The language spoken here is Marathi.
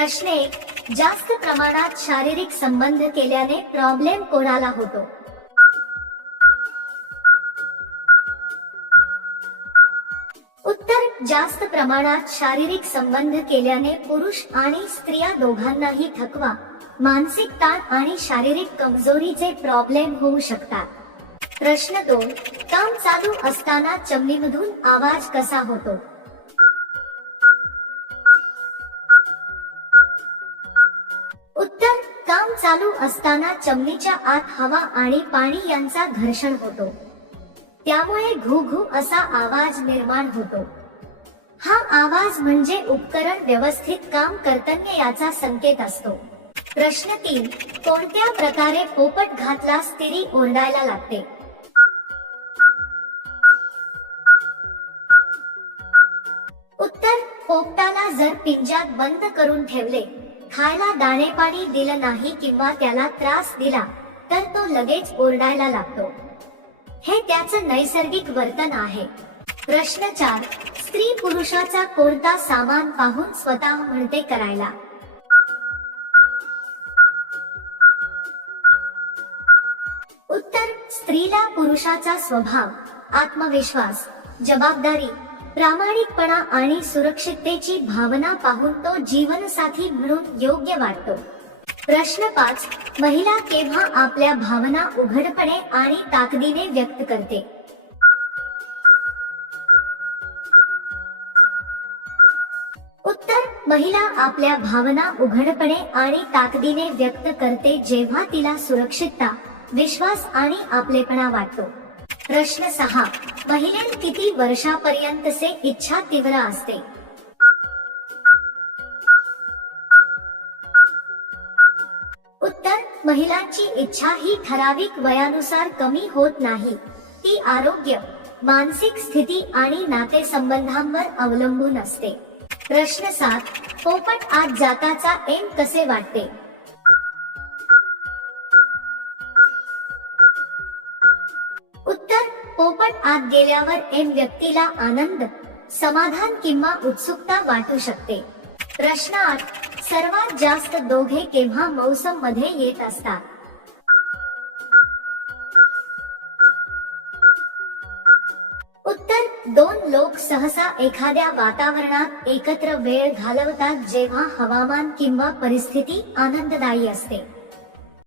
प्रश्न 1. जास्त प्रमाणात शारीरिक संबंध केल्याने प्रॉब्लेम कोणाला होतो? उत्तर. जास्त प्रमाणात शारीरिक संबंध केल्याने पुरुष आणि स्त्रिया दोघांनाही थकवा, मानसिक ताण आणि शारीरिक कमजोरीचे प्रॉब्लेम होऊ शकतात. प्रश्न 2. काम चालू असताना चमणीमधून आवाज कसा होतो? उत्तर. काम चालू असताना चमणीच्या आत हवा आणि पाणी यांचा घर्षण होतो, त्यामुळे घु घु असा आवाज निर्माण होतो. हा आवाज म्हणजे उपकरण व्यवस्थित काम करताना याचा संकेत असतो. प्रश्न 3. कोणत्या प्रकारे पोपट घातल्यास तिरी ओरडायला लागते? उत्तर. पोपटाला जर पिंजऱ्यात बंद करून ठेवले, खायला दाणे पाणी दिलं नाही किंवा त्याला त्रास दिला तर तो लगेच ओरडायला लागतो. हे त्याचं नैसर्गिक वर्तन आहे. प्रश्न 4. स्त्री पुरुषाचा कोणता सामान पाहून स्वतः म्हणते करायला? उत्तर. स्त्रीला पुरुषाचा स्वभाव, आत्मविश्वास, जबाबदारी, प्रामाणिकपणा आणि सुरक्षिततेची भावना पाहून तो जीवनसाथी म्हणून योग्य वाटतो. प्रश्न 5. महिला केव्हा आपल्या भावना उघडपणे आणि ताकदीने व्यक्त करते? उत्तर. महिला आपल्या भावना उघडपणे आणि ताकदीने व्यक्त करते जेव्हा तिला सुरक्षितता, विश्वास आणि आपलेपणा वाटतो. प्रश्न 6. महिलेत किती वर्षापर्यंतचे इच्छा तीव्र असते? उत्तर. महिलांची इच्छा ही ठराविक वयानुसार कमी होत नाही. ती आरोग्य, मानसिक स्थिती आणि नातेसंबंधांवर अवलंबून असते. प्रश्न 7. पोपट आत जाताचा एम कसे वाटते? उत्तर. पोपट आत गेल्यावर एम व्यक्तीला आनंद, समाधान किंवा उत्सुकता वाटू शकते. प्रश्न 8. सर्वात जास्त दोघे केव्हा मौसम मध्ये येत असतात? उत्तर. दोन लोक सहसा एखाद्या वातावरणात एकत्र वेळ घालवतात जेव्हा हवामान किंवा परिस्थिती आनंददायी असते.